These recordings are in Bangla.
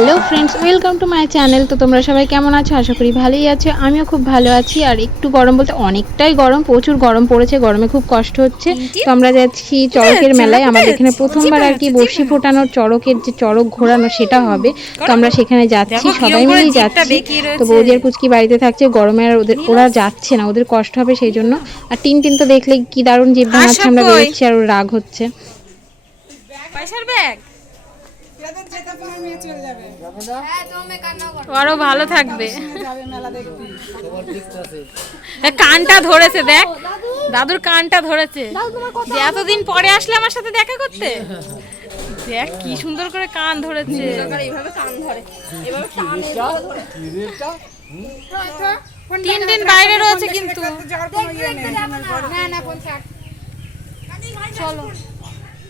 Hello friends, welcome to my channel. তো তোমরা সবাই কেমন আছো? আশা করি ভালোই আছো। আমিও খুব ভালো আছি। আর একটু গরম বলতে অনেকটাই গরম, প্রচুর গরম পড়েছে, গরমে খুব কষ্ট হচ্ছে। তো আমরা যাচ্ছি চড়কের মেলায়। আমাদের এখানে প্রথমবার আর কি বড়শি ফোটানোর চড়কের যে চড়ক ঘোরানো সেটা হবে। তো আমরা সেখানে যাচ্ছি, সবাই মিলেই যাচ্ছি। তো বৌদি আর পুচকি বাড়িতে থাকছে, গরমে আর ওরা যাচ্ছে না, ওদের কষ্ট হবে সেই জন্য। আর টিন তো দেখলে কি দারুণ জিভ ভাঙাচ্ছে, আমরা বেরোচ্ছি আর ওর রাগ হচ্ছে। আরো ভালো থাকবে। কানটা ধরেছে, দেখ দাদুর কানটা ধরেছে। এতদিন পরে আসলে আমার সাথে দেখা করতে, দেখ কি সুন্দর করে কান ধরেছে। তিন বাইরে রয়েছে কিন্তু। চলো,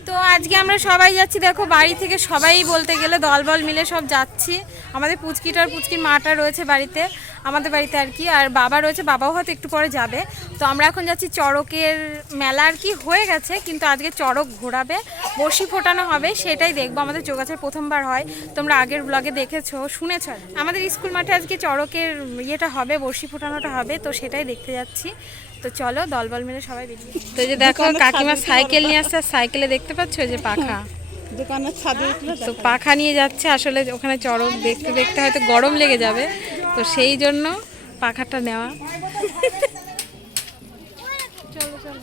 তো আজকে আমরা সবাই যাচ্ছি। দেখো বাড়ি থেকে সবাই বলতে গেলে দলবল মিলে সব যাচ্ছি। আমাদের পুচকির মাটা রয়েছে বাড়িতে, আমাদের বাড়িতে আর কি। আর বাবা রয়েছে, বাবাও হয়তো একটু পরে যাবে। তো আমরা এখন যাচ্ছি চড়কের মেলা আর কি হয়ে গেছে, কিন্তু আজকে চড়ক ঘোরাবে, বড়শি ফোটানো হবে, সেটাই দেখবো। আমাদের চৌগাছায় প্রথমবার হয়, তোমরা আগের ব্লগে দেখেছো, শুনেছো। আমাদের স্কুল মাঠে আজকে চড়কের ইয়েটা হবে, বড়শি ফোটানোটা হবে, তো সেটাই দেখতে যাচ্ছি। তো চলো দলবল মিলে সবাই বেরিয়ে। তো এই যে দেখো কাকিমা সাইকেল নিয়ে আসছে, সাইকেলে দেখতে পাচ্ছ যে পাখা, দোকানের ছাদে তো পাখা নিয়ে যাচ্ছে। আসলে ওখানে চড়ক দেখতে দেখতে হয়তো গরম লেগে যাবে, তো সেই জন্য পাখাটা নেওয়া। চলো চলো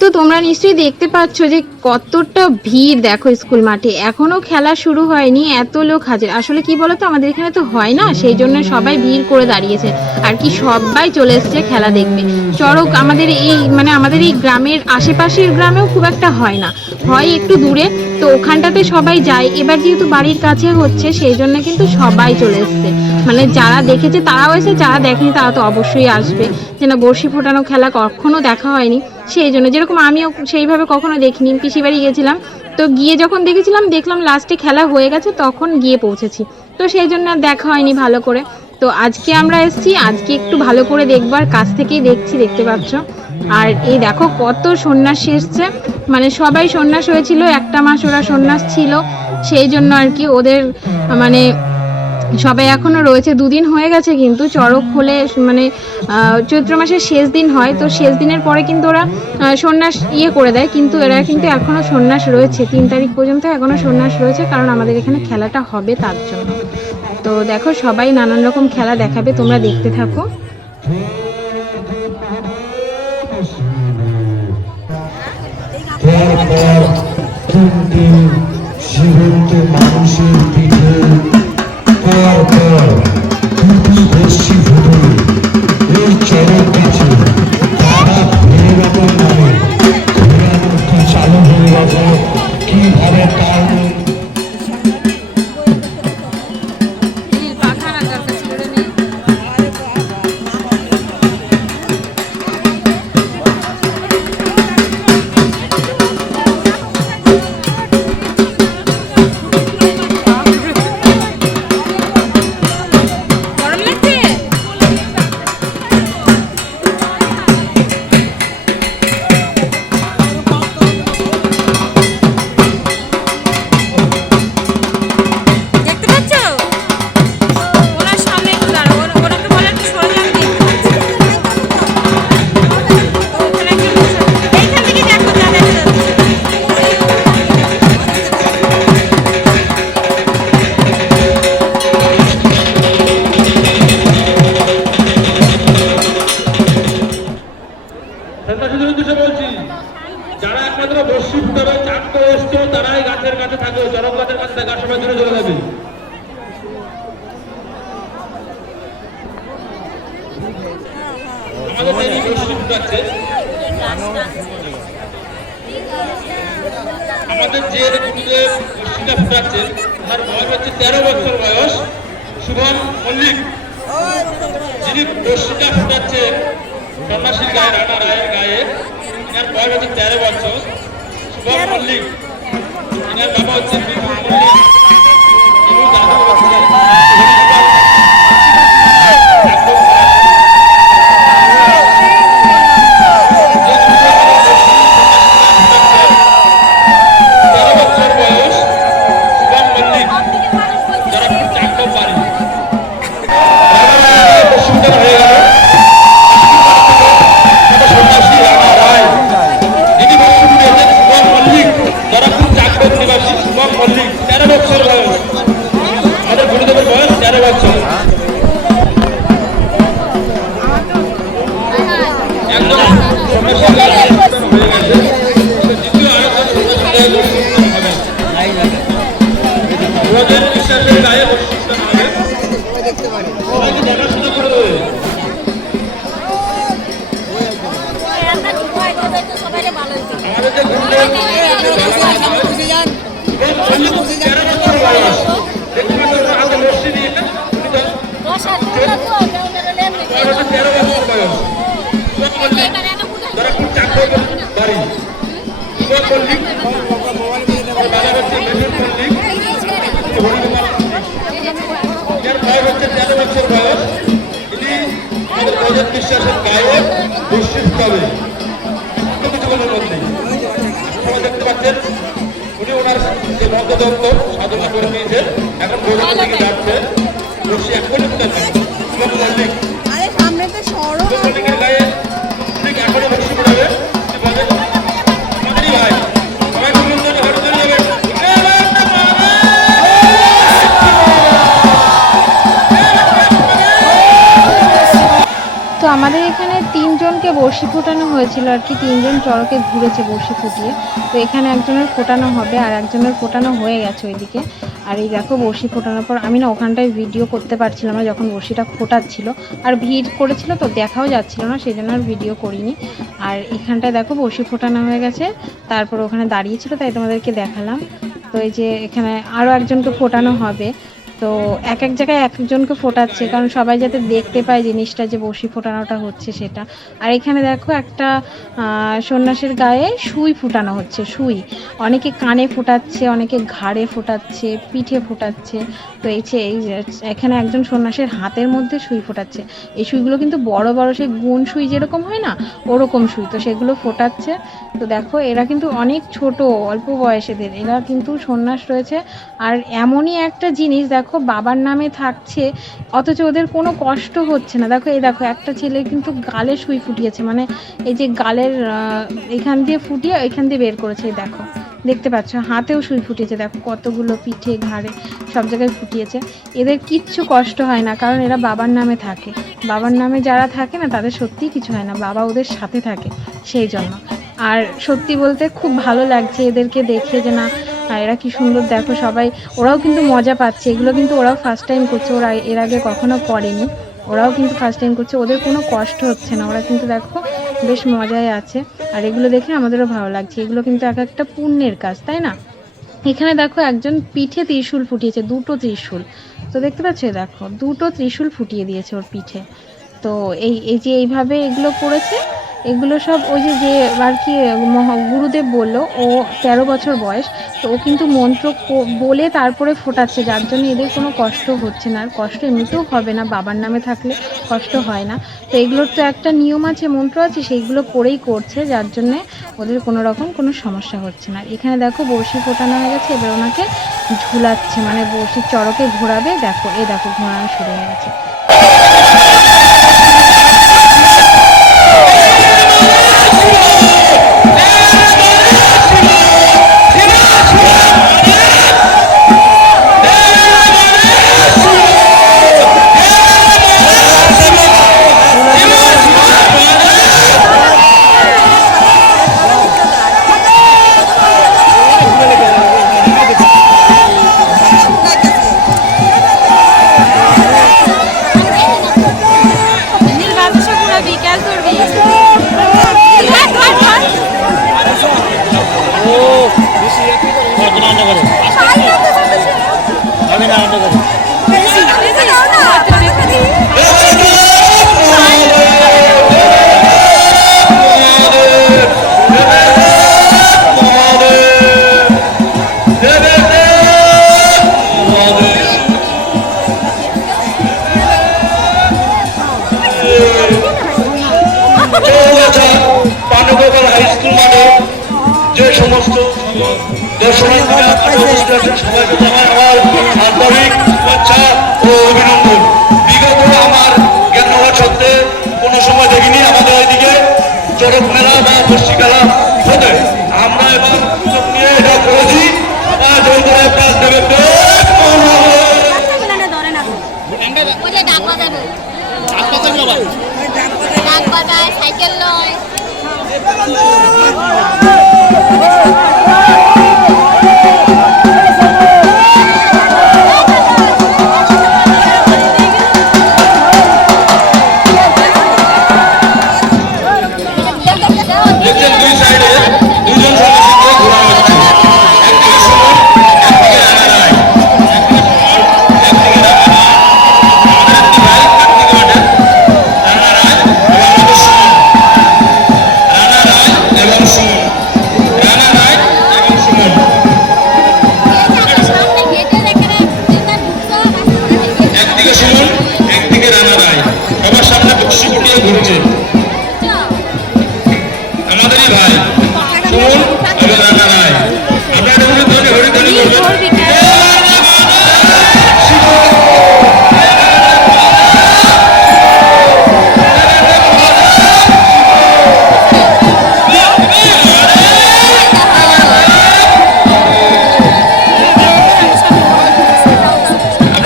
তো তোমরা নিশ্চয়ই দেখতে পাচ্ছ যে কতটা ভিড়। দেখো স্কুল মাঠে এখনো খেলা শুরু হয়নি, এত লোক হাজির। আসলে কি বলতো, আমাদের এখানে তো হয় না, সেই জন্য সবাই ভিড় করে দাঁড়িয়েছে আর কি। সবাই চলে এসছে খেলা দেখবে। চড়ক আমাদের এই গ্রামের আশেপাশের গ্রামেও খুব একটা হয় না, হয় একটু দূরে। তো ওখানটাতে সবাই যায়। এবার যেহেতু বাড়ির কাছে হচ্ছে, সেই জন্য কিন্তু সবাই চলে এসছে। মানে যারা দেখেছে তারাও এসে, যারা দেখেনি তারা তো অবশ্যই আসবে। যে না, বড়শি ফোটানো খেলা কখনো দেখা হয়নি, সেই জন্য। যেরকম আমিও সেইভাবে কখনো দেখিনি, পিসি বাড়ি গেছিলাম, তো গিয়ে যখন দেখলাম লাস্টে খেলা হয়ে গেছে, তখন গিয়ে পৌঁছেছি। তো সেই জন্য আর দেখা হয়নি ভালো করে। তো আজকে আমরা এসেছি, আজকে একটু ভালো করে দেখবো, আর কাছ থেকেই দেখছি, দেখতে পাচ্ছ। আর এই দেখো কত সন্ন্যাসী এসছে, মানে সবাই সন্ন্যাস হয়েছিল, একটা মাস ওরা সন্ন্যাস ছিল, সেই জন্য আর কি ওদের মানে সবাই এখনো রয়েছে। দুদিন হয়ে গেছে, কিন্তু চড়ক হলে মানে চৈত্র মাসের শেষ দিন হয়, তো শেষ দিনের পরে কিন্তু ওরা সন্ন্যাস করে দেয়। কিন্তু এরা কিন্তু এখনো সন্ন্যাস রয়েছে, 3 তারিখ পর্যন্ত এখনো সন্ন্যাস রয়েছে, কারণ আমাদের এখানে খেলাটা হবে তার জন্য। তো দেখো সবাই নানান রকম খেলা দেখাবে, তোমরা দেখতে থাকো। মানুষের পিঠে এই চড়ক দিচ্ছে, তারা ভৈরবের নামে চালু হয়ে গেছে। কিভাবে তার যারা একমাত্র বর্ষি ফুটাবে, চারটে এসছো, তারাই গাছের কাছে থাকবে, চরক গাছের কাছে থাকার সময় দূরে চলে যাবে। আমাদের বর্ষি ফুটাচ্ছে, আমাদের যে গুরুদেব রশ্মিটা ফুটাচ্ছেন তার বয়স হচ্ছে 13 বছর বয়স, শুভম মল্লিক। যিনি রশ্মিটা ফুটাচ্ছেন সন্ন্যাসীর গায়ে, রানা রায়ের গায়ে, এনার বয়স হচ্ছে 13 বছর, শুভম মল্লিক। এনার বাবা হচ্ছে বিপুল মল্লিক, ইনি দাদু হচ্ছেন বিশ্বাসের গায়ে বৈশ্বিক হবে কিছুক্ষণের মধ্যে। সবাই দেখতে পাচ্ছেন উনি ওনার যে ভক্তদত্ত সাধনা করে নিয়েছেন, এখন ভোজনের দিকে যাচ্ছে। রশি এখনই মল্লিক মল্লিকের গায়ে ঠিক এখনই রশি পড়াবে। আমাদেরই ভাই, সবাই বলুন তো ঘরে চলে যাবে। তো আমাদের এখানে 3 জনকে বড়শি ফোটানো হয়েছিল আর কি, 3 জন চড়কে ঘুরেছে বড়শি ফুটিয়ে। তো এখানে একজনের ফোটানো হবে আর একজনের ফোটানো হয়ে গেছে ওইদিকে। আর এই দেখো বড়শি ফোটানোর পর আমি না ওখানটায় ভিডিও করতে পারছিলাম না যখন বড়শিটা ফোটাচ্ছিল, আর ভিড় করেছিল তো দেখাও যাচ্ছিল না, সেই জন্য আর ভিডিও করিনি। আর এখানটায় দেখো বড়শি ফোটানো হয়ে গেছে, তারপর ওখানে দাঁড়িয়েছিল তাই তোমাদেরকে দেখালাম। তো এই যে এখানে আরও একজনকে ফোটানো হবে। তো এক এক জায়গায় একজনকে ফোটাচ্ছে, কারণ সবাই যাতে দেখতে পায় জিনিসটা যে বড়শি ফোটানোটা হচ্ছে সেটা। আর এখানে দেখো একটা সন্ন্যাসীর গায়ে সুই ফোটানো হচ্ছে, সুই। অনেকে কানে ফোটাচ্ছে, অনেকে ঘাড়ে ফোটাচ্ছে, পিঠে ফোটাচ্ছে। তো এখানে একজন সন্ন্যাসীর হাতের মধ্যে সুই ফোটাচ্ছে। এই সুইগুলো কিন্তু বড় বড় সেই গুণ সুই যেরকম হয় না, ওরকম সুই। তো সেগুলো ফোটাচ্ছে। তো দেখো এরা কিন্তু অনেক ছোট, অল্প বয়সেদের, এরা কিন্তু সন্ন্যাস রয়েছে। আর এমনই একটা জিনিস দেখো বাবার নামে থাকছে, অথচ ওদের কোনো কষ্ট হচ্ছে না। দেখো এই দেখো একটা ছেলে কিন্তু গালে সুই ফুটিয়েছে, মানে এই যে গালের এখান দিয়ে ফুটিয়ে এখান দিয়ে বের করেছে। দেখো দেখতে পাচ্ছ হাতেও সুই ফুটিয়েছে, দেখো কতগুলো পিঠে ঘাড়ে সব জায়গায় ফুটিয়েছে। এদের কিচ্ছু কষ্ট হয় না, কারণ এরা বাবার নামে থাকে। বাবার নামে যারা থাকে না তাদের সত্যিই কিছু হয় না, বাবা ওদের সাথে থাকে সেই জন্য। আর সত্যি বলতে খুব ভালো লাগছে এদেরকে দেখে যে না এরা কি সুন্দর, দেখো সবাই ওরাও কিন্তু মজা পাচ্ছে। এগুলো কিন্তু ওরাও ফার্স্ট টাইম করছে, ওরা এর আগে কখনো করেনি, ওরাও কিন্তু ফার্স্ট টাইম করছে। ওদের কোনো কষ্ট হচ্ছে না, ওরা কিন্তু দেখো বেশ মজায় আছে। আর এগুলো দেখে আমাদেরও ভালো লাগছে। এগুলো কিন্তু এক একটা পুণ্যের কাজ, তাই না? এখানে দেখো একজন পিঠে ত্রিশূল ফুটিয়েছে, 2টো ত্রিশূল। তো দেখতে পাচ্ছ দেখো 2টো ত্রিশূল ফুটিয়ে দিয়েছে ওর পিঠে। তো এই যে এইভাবে এগুলো করেছে, এগুলো সব ওই যে আর কি গুরুদেব বললো, ও 13 বছর বয়স। তো ও কিন্তু মন্ত্র বলে তারপরে ফোটাচ্ছে, যার জন্য এদের কোনো কষ্ট হচ্ছে না। আর কষ্ট এমনিতেও হবে না, বাবার নামে থাকলে কষ্ট হয় না। তো এগুলোর তো একটা নিয়ম আছে, মন্ত্র আছে, সেইগুলো পড়েই করছে, যার জন্যে ওদের কোনো রকম কোনো সমস্যা হচ্ছে না। এখানে দেখো বড়শি ফোটানো হয়ে গেছে, এবার ওনাকে ঝুলাচ্ছে, মানে বড়শির চড়কে ঘোরাবে। দেখো দেখো ঘোরানো শুরু হয়ে গেছে। যে সমস্ত দর্শনার্থীরা উপস্থিত আছেন সবাইকে জানাই আমার আন্তরিক শুভেচ্ছা ও অভিনন্দন। বিগত আমার জ্ঞান সত্ত্বে কোনো সময় দেখিনি আমাদের ওইদিকে চড়ক মেলা বা বর্ষি খেলা হতে। আমরা এবার সুযোগ নিয়ে এটা করেছি। সবাই জোর করে প্রাণ দেবে। সাইকেল নয় দেখছেন দুই সাইডে দুজন সন্ন্যাসীকে ঘোরা হচ্ছে। একদিকে সুমন, একদিকে রানা রায়। একদিকে রানা রায়। আমাদের একটি ভাই কার্তিক মাঠের রানা রায় এবং আমাদের সুমন। রানা রায় এবং সুমন। রানা রায় এবং সুমন। একদিকে সুমন, একদিকে রানা রায়। সবার সামনে বক্সি ফুটিয়ে ঘুরছে। আমাদেরই ভাই সুমন এবং রানা রায়। আপনারা হরিধ্বনি হরিধ্বনি করবেন।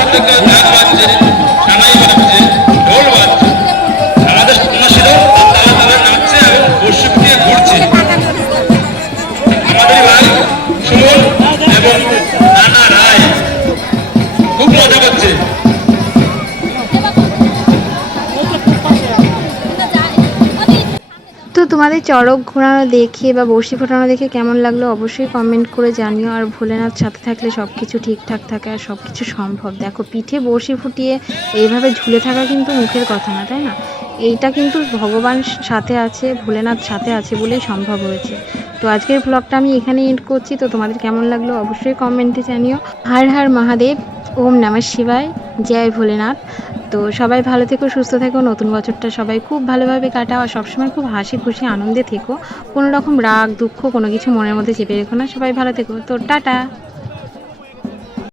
আপনাদের গান বাজছে, সানাই বাজছে, ঢোল বাজছে। আমাদের সন্ন্যাসীরাও তালে তালে নাচছে এবং বর্ষি ফুটিয়ে ঘুরছে। আমাদের ভাই সুমন এবং রানা রায় খুব মজা করছে। তো তোমাদের চড়ক ঘোরানো দেখে বা বড়শি ফোটানো দেখে কেমন লাগলো অবশ্যই কমেন্ট করে জানিও। আর ভোলেনাথ সাথে থাকলে সব কিছু ঠিকঠাক থাকে আর সব কিছু সম্ভব। দেখো পিঠে বড়শি ফুটিয়ে এইভাবে ঝুলে থাকা কিন্তু মুখের কথা না, তাই না? এইটা কিন্তু ভগবান সাথে আছে, ভোলেনাথ সাথে আছে বলেই সম্ভব হয়েছে। তো আজকের ব্লগটা আমি এখানে এন্ড করছি। তো তোমাদের কেমন লাগলো অবশ্যই কমেন্টে জানিও। হর হর মহাদেব, ওম নমঃ শিবায়, জয় ভোলেনাথ। তো সবাই ভালো থেকো, সুস্থ থেকো, নতুন বছরটা সবাই খুব ভালোভাবে কাটাও আর সবসময় খুব হাসি খুশি আনন্দে থেকো। কোনো রকম রাগ দুঃখ কোনো কিছু মনের মধ্যে চেপে রেখো না। সবাই ভালো থেকো। তো টাটা।